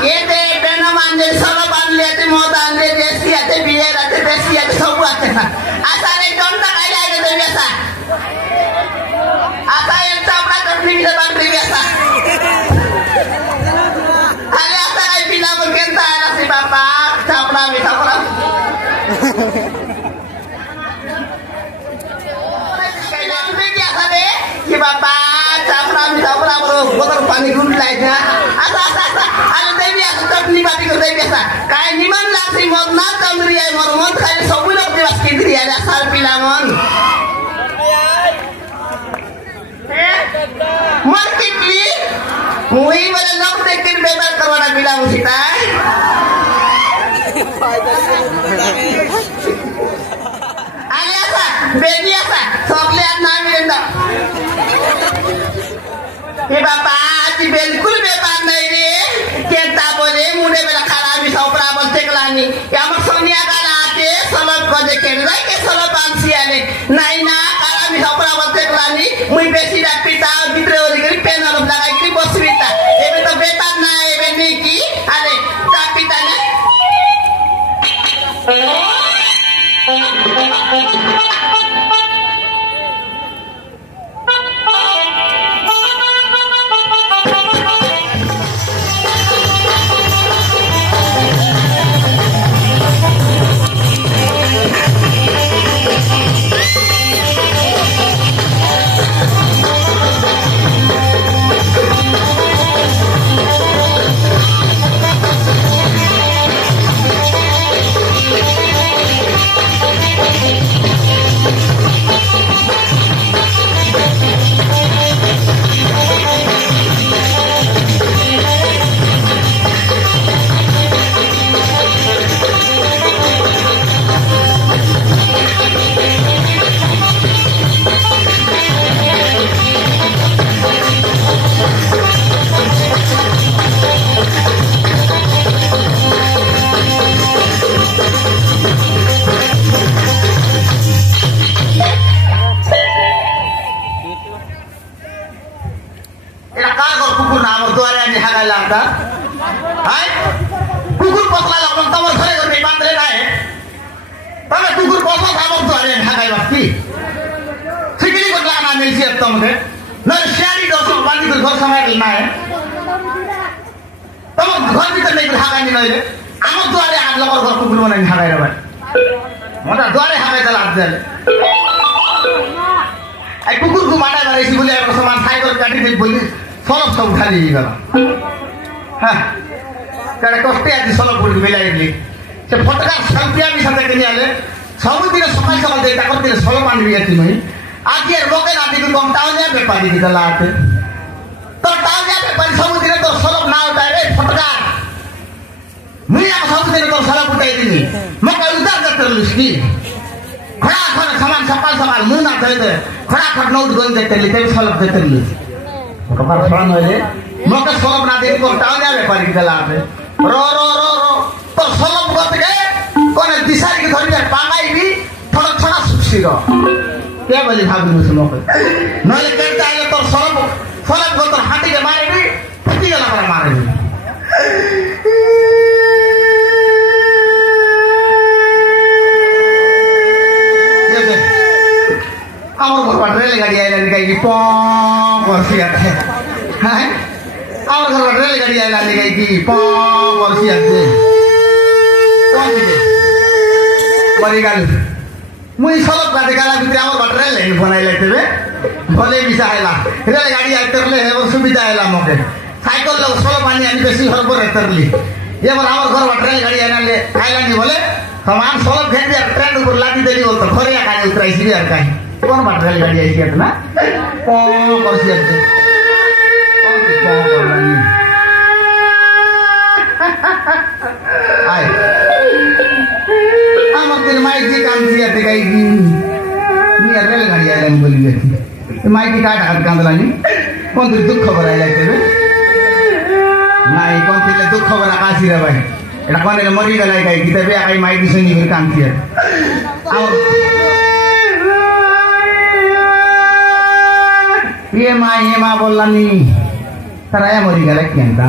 Ede penaman de solo banlete modan de desiate biera de desiate sobuate. Asale donta kaya de biasa. Asa yang sabra terpilih de bantri biasa. Ale asa ay bilang berkenta si bapak sabra mi sabra. Ki bapak sabra mi sabra botol pani gun lainnya. Asa ada dewi aku terpilih bati ko dewi biasa. Kaya niman lasi modna tamri ay mormon kaya sobulok diwas kidri ada sal pilangon. Market li, mui bala lok tekin bebas karwana bilang sita. Aliasa, beniasa, sokliat nami rendah. Bapak, si belkul bebas nairi, kita boleh muda bela kalabi saupra bolte kelani. Yang maksudnya kalate, salat kode kerja ke salat ansiane. Naina kalabi saupra bolte kelani, mui besi dak pita gitu lagi penal belakang ini bos pita. Ebe to betan na ebe niki, ale tak pitanya. कुकुर पसला लगन तमर घरे घरे बांधले ना है तमे कुकुर पसला खामक तो अरे हागाई बस्ती सिकिली को लाना मिलसी अब तमरे न श्यारी दोसो बांधी को घर समय ना है तम घर भीतर नहीं हागाई नि नइले आमो द्वारे हात लगन घर कुकुर बनाइ हागाई रे भाइ मोटा द्वारे हागाई त लाग्छ आई कुकुर को माटा गरेसी बोले अब सामान साइकल काटी दे बोली सलप सब खाली गला हाँ cara koste aja solo bulu bela ini sefotokan sampai ami sampai kini ale semua tidak sampai sampai dari takut tidak solo mandi biar ini akhir mungkin nanti itu kau tahunya bepari kita latih तो ताऊ जाते पर समुद्र तो सलप ना होता है फटकार मुझे आप समुद्र तो सलप उठाई थी मैं कल उधर जाते लुस्की खड़ा खड़ा सामान सपाल सपाल मुंह ना थे खड़ा खड़ा नोट गोल देते लेते सलप देते लुस कपार फलान वाले मैं कल सलप ना देते को ताऊ जाते पर किधर लाते रो रो रो रो तो सलप करते गए कौन दिशा की थोड़ी देर पांगाई भी थोड़ा थोड़ा सुखी रो क्या बोली भाभी मुझे मौके नॉलेज करता है तो सलप फलक को तो हाथी के मारे भी पति के लगा मारे भी जैसे और घर पर रेल गाड़ी आई लगी कि पॉम वर्षी आते हैं और घर पर रेल गाड़ी आई लगी कि पॉम वर्षी आते हैं कौन सी बड़ी गाड़ी मुझे सलप गाड़ी गाला भी तेरे और रेल नहीं बनाई लेते हुए भले bisa आयला रेल गाड़ी आते रहे है और सुविधा आयला मौके साइकिल लोग सलप आनी आनी बेसी हर पर रहते ये बार हमारे घर वाट रेल गाड़ी आना ले आयला नहीं बोले सामान सलप घेर दिया ट्रेन ऊपर लादी देली बोलते खरे या कहीं उतराई सी यार कहीं कौन बात रेल गाड़ी आई क्या ना कौन कर सी आते कौन कर रही आए हम अपने माइक की काम सी आते कहीं नहीं रेल गाड़ी आयला नहीं बोली जाती माइकी काट हाथ कांदला नहीं कौन सी दुख खबर आई लाइट में नहीं कौन सी दुख खबर आकाशी रे भाई इतना कौन ने मरी गया लाइक आई कितने भी आकाई माइकी सुनी फिर काम किया और ये माँ बोलना नहीं तराया मरी गया क्या था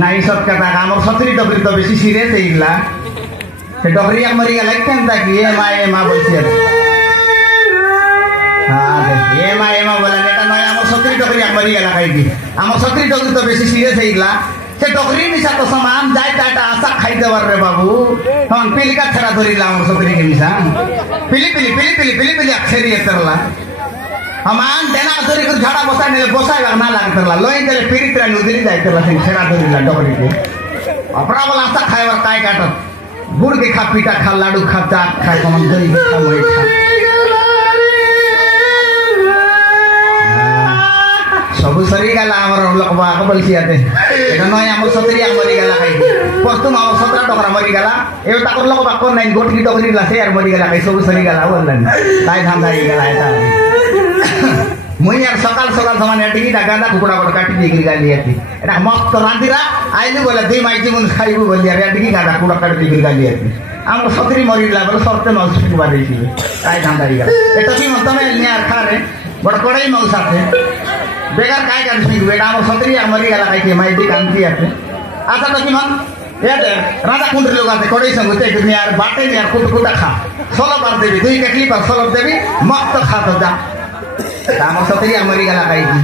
নাই সব কথা আমার সতরি ডকরি তো বেশি সিরিয়াস এইগুলা সে ডকরি এক মরি গেল কেনটা কি এমা বলছি এমা বলেন এটা নয় আমার সতরি ডকরি এক মরি গেল খাইকি আমার সতরি ডকরি তো বেশি সিরিয়াস এইগুলা সে ডকরি মিশা তো সমান যাই তাইটা আশা খাইতে পারবে বাবু তখন পিলিকা ছেড়া ধরিলা আমার সতরিকে মিশা পিলি পিলি পিলি পিলি পিলি পিলি ছেড়ি এতরলা আমার দেনা ধরি করে ঝাড়া বসাই নিলে বসাইবা না লাগতেলা লই দিলে পিড়িতরা নদীরে যাইতেলা সেই ছেড়া ধরিলা ডকরিকে অপরা বলা আশা খাইবার কাই কাটত गुड़ के खा पीटा खा लाडू खा चाट खा कमन दही खा मुड़ी खा सब सरी गला आमर लोकबा को बोलছি আতে এটা নয় আমার সতরি মরি গেলা খাই প্রথম আমার 17 টাকা মরি গেলা এও তাকর লোকবা কোন নাই গোটকি টকরি গলা সে আর মরি গেলা খাই সব সরি গেলা বললেন তাই ধান্দা হয়ে গেলা এটা মুই আর সকাল সকাল সমান এটিকি গাঁদা কুকুড়া বড় কাটি দিয়ে গালি আছি এটা মস্ত রাঁধিরা আইলি বলে দুই মাইজি মন খাইবু বলি আর এটিকি গাঁদা কুকুড়া কাটি দিয়ে গালি আছি আমার সতরি মরি গেলা বলে সরতে নষ্ট কুবা দিয়েছিল তাই ধান্দা হয়ে গেল এটা কি মতমে নিয়ার খারে বড় কড়াই মাউ সাথে বেকার কাই কাজ শিখবে এটা আমার সতরি মরি গেলা খাইছে মাইজি কান্তি আছে আচ্ছা তো কি মন এতে রাজা কুন্ডের লোক আছে কড়াই সঙ্গে একটু নিয়ার বাটে নিয়ার কুট কুটা খা সলপ আর দেবি দুই কেটলি পর সলপ দেবি মস্ত খা তো যা আমার সতরি মরি গেলা খাইছি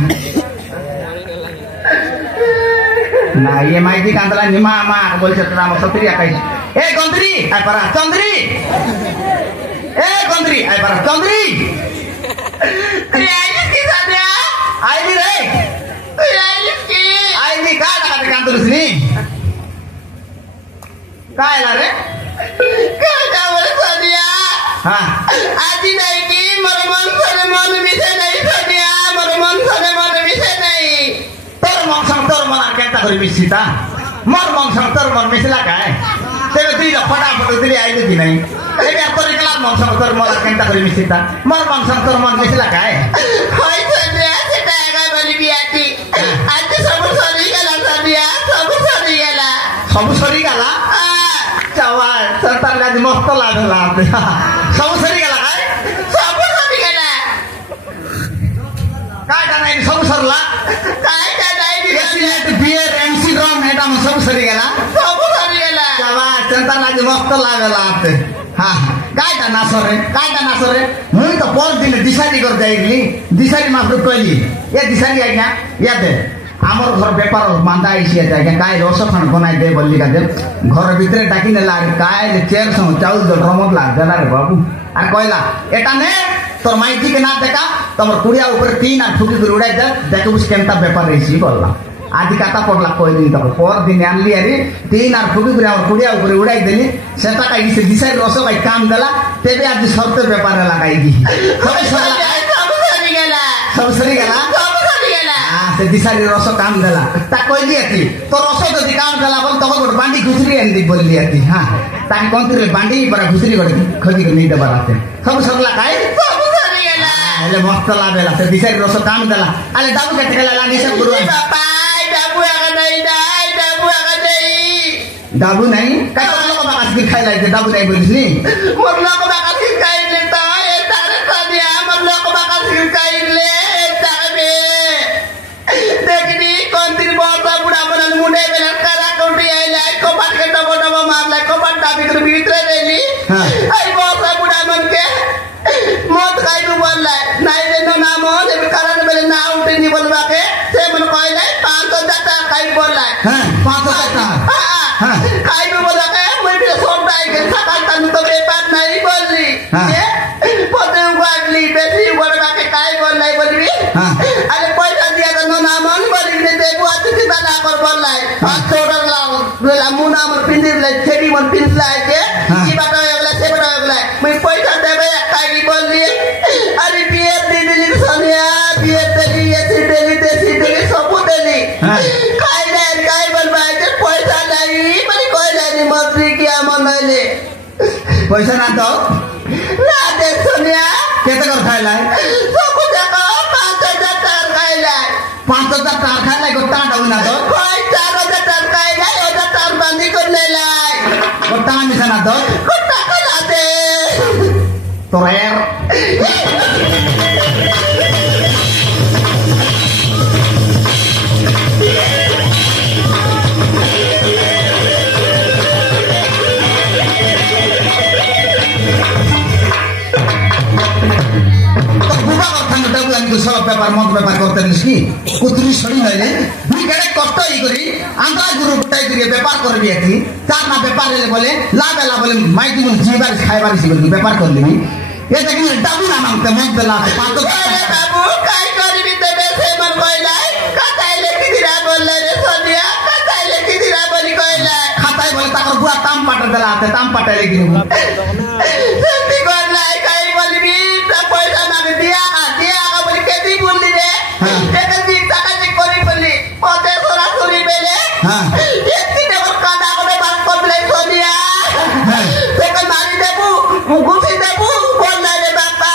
না ইয়ে মাইজি কান্দলা নিমা মা বলছে তোরা আমার সতরি খাইছি এ গন্দ্রি আই পারা চন্দ্রি এ গন্দ্রি আই পারা চন্দ্রি তুই আইলিস কি সাদিয়া আইলি রে তুই আইলিস কি আইলি কা টাকা কান্দুলিস নি কাইলা রে কাইলা বলে সাদিয়া হ্যাঁ আজি নাই কি মোর মন সরে মন মিশে নাই সাদিয়া মোর মন সরে মন মিশে নাই তোর মন আর কেনটা করে মিশিতা মোর মন সঙ্গে তোর মন মিশলা কায় তেবে তুই ফটাফট দিলি আইলি দি নাই এবে তোর একলা মন সঙ্গে তোর মন আর কেনটা করে মিশিতা মোর মন সঙ্গে তোর মন মিশলা কায় হয় সাদিয়া সেটা একা বলি বিয়াটি আজ সব সরি গেলা সাদিয়া সব সরি গেলা চাওয়া তার কাছে মস্ত লাগলা সব সরি গেলা কায় সব সরি গেলা কায়টা নাই সব সরলা কায়টা নাই বিয়ের এমসি ড্রম এটা সব সরি গেলা সব সরি গেলা চাওয়া তার কাছে মস্ত লাগলা হ্যাঁ কায়টা না সরে মুই তো পর দিনে দিশারি করে যাইলি দিশারি মাত্র কইলি এ দিশারি আইনা ইয়াতে আমার ঘর বেপার মান্দা আইসি আছে আজ্ঞা কাই রস খান বনাই দে বললি কাজে ঘরের ভিতরে ডাকি নেলা আর কাই চেয়ার সঙ্গে চাউল রমত লাগছে না রে বাবু আর কইলা এটা নে তোর মাইজিকে না দেখা তোমার কুড়িয়া উপরে তিন আর ফুকি করে উড়াই দে দেখবু কেমটা ব্যাপার হয়েছি বললাম আদি কাটা পড়লা কইদিন তখন পর দিন আনলি আরে তিন আর ফুকি করে আমার কুড়িয়া উপরে উড়াই দিলি সেটা কাইছে দিশাই রস কাই কাম দেলা তেবে আজ শর্তে ব্যাপারে লাগাই দি সব সরি গেলা দিশারি রস কাম দেলা তা কইলি আতি তোর রস যদি কাম দেলা বল তখন গোটে বান্ডি ঘুষরি আনি বললি আতি হ্যাঁ তাকে কন্ত্রে বান্ডি পরা ঘুষরি করে খোঁজি করে নিতে পারাতে সব সরলা কাই সব সরি গেলা হেলে মস্ত লাভেলা সে দিশারি রস কাম দেলা আলে ডাবু কেটে গেলা লাগি সব গুরু বাবা ডাবু আগা নাই ডাবু নাই কাই তোর লোক বাকা কি খাই লাইতে ডাবু নাই বলিসনি মোর লোক বাকা কি খাইলে তো এ তারে সাদিয়া মোর লোক বাকা কি খাইলে देखनी कौन तिर बोलता बुढ़ा बनन मुंडे बेलन करा कोटी आइला कोपट के डबो डबो मारला कोपट दाबी कर भीतर रेली आई बोलता बुढ़ा मन के मौत खाई दु बोलला नाइ देनो नाम हो जे कारण बेले ना उठे नी बोलवा के से मन कहला 500 जटा खाई बोलला हां 500 जटा हां खाई दु बोलला के मैं भी सोम दाई के सकाल तन तो बेपार नहीं बोलली के पते उगाडली बेसी बोलवा के काई बोलला बोलबी अरे पैसा दिया तो ना मन बोली ने देबो आज की दाना कर बोलला हाथ छोड़ल ला मुना मन पिंदी ले छेड़ी मन पिंसला के की बात होगला से बात होगला मैं पैसा देबे काई बोलली अरे बिए दीदी सोनिया बिए देली देसी देली सब देली काई बोलबा के पैसा नहीं बड़ी कोई नहीं मस्ती किया मन ले पैसा ना तो ना दे सोनिया केते कर खाइला सब जगह 5000 टार खाइला 5000 टार खाइला गोटा डाउ ना तो 4000 टार खाइला ओटा टार बांधी कर लेला गोटा मिसा ना तो गोटा खाला दे तोरेर সব ব্যাপার মত ব্যাপার করতে দিস কি কুতুরি সরি হইলে দুই কেড়ে কষ্ট ই করি আন্দ্রা গুরু গুটাই দিয়ে ব্যাপার করবি একটি চার না ব্যাপার এলে বলে লাভ এলা বলে মাইকি বলে জিবার খাইবার বলি ব্যাপার করলি এটা কিন্তু ডাবু না নামতে মত বেলা বাবু কাই করবি দেবে সে মন কইলাই কথাই লেখি দিরা বললে রে সোনিয়া কথাই লেখি দিরা বলি কইলাই খাতায় বলে তাকর বুয়া তাম পাটা দেলা আছে তাম পাটা লেখি দেব সত্যি কইলাই কাই বলবি তা পয়সা মাগে দিয়া বলি কেদি বললি রে এটা দিক টাকা দি করি বললি পদে সরা সরি বেলে একটি দেব কাঁদা করে বাদ করলে সোনিয়া সেটা মারি দেবু গুছি দেবু বললে রে বাবা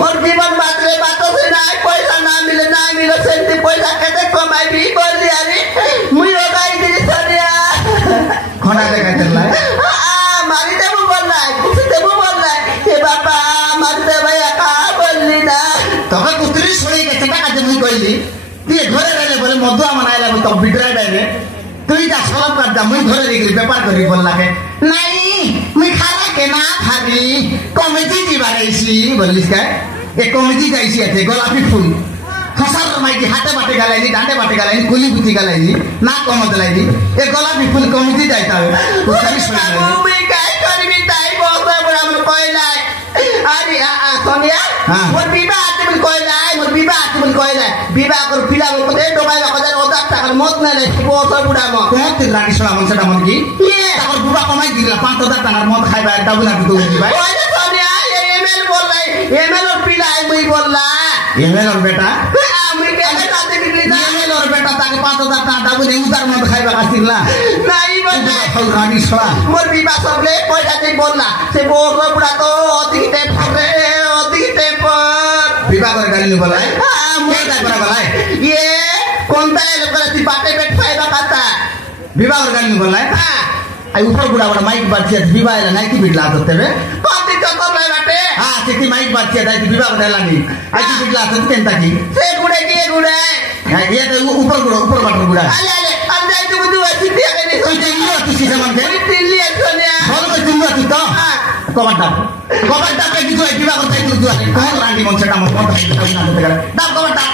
মোর জীবন বাদলে বাতছে নাই পয়সা না মিলে সেন্টি পয়সা কেটে কমাইবি বললি আমি মুই ওগাই দিলি সোনিয়া খনা দেখাইতে লাই মারি দেবু বললাই গুছি দেবু বললাই এ বাবা মারি দেব একা বললি না তবে কুতরি সরে গেছে টাকা যে মুই কইলি তুই ঘরে গেলে বলে মধু আমার আইলা তো বিগড়াই দেবে তুই যা সলাপ কর যা মুই ঘরে গেলি ব্যাপার করি বললাকে নাই মুই খারা কে না খাবি কমিটি দিবার আইছি বলিস কে এ কমিটি যাইছি আছে গোলাপি ফুল ফসার মাইকি হাতে বাটে গালাইনি ডান্ডে বাটে গালাইনি কুলি বুতি গালাইনি না কমত লাইনি এ গোলাপি ফুল কমিটি যাইতে হবে মুই কাই করবি তাই বলতে বলে আমার কইলাই আরে সোনিয়া মোর বিবাহ আছে বলে কইলাই মোর বিবাহ আছে বলে কইলাই বিবাহ কর পিলা বলে এ ডোবাই বাজার 1000 টাকার মত না রে বছর বুড়া মত কোন রানি শোনা মন সেটা মন কি তারপর বুবা কমাই দিলা 5000 টাকার মত খাইবা ডাবুলা দিতে দিবা ওই যে সোনিয়া এমএল বললাই এমএল ওর পিলা মুই বললা এমএল ওর বেটা আমি কেনে কাছে দিলি না এমএল ওর বেটা তাকে 5000 টাকা ডাবুল উদার মত খাইবা কাছিলা নাই বললা খাও রানি শোনা মোর বিবাহ সবলে পয়সা দেই বললা সে বড় বুড়া তো অতিতে পরে অতিতে পর বিবাহ করে গালি বলাই মই তাই করে বলাই ইয়ে কোনটা এলো করে তুই বাটে পেট খাইবা কথা বিবাহ করে গালি বলাই আই উপর বুড়া বড় মাইক বাজছে বিবাহ এলা নাই কি বিগলা করতেবে কতি তো করলাই বাটে সেটি মাইক বাজছে তাই বিবাহ করে এলানি আই কি বিগলা আছে কেনটা কি সে গুড়ে গিয়ে গুড়ে ইয়ে তো উপর বাটর গুড়া আলে আমি যাই তো বুঝু আছি দিয়ে গেলি তুই দিলি তুই সিসা মানকে তুই দিলি একজনিয়া বল কই তুমি তুই তো কবার ডাবে কিছু বিবাহ করতে তুই কোন রান্ডি মন সেটা মত দাও কবার ডাব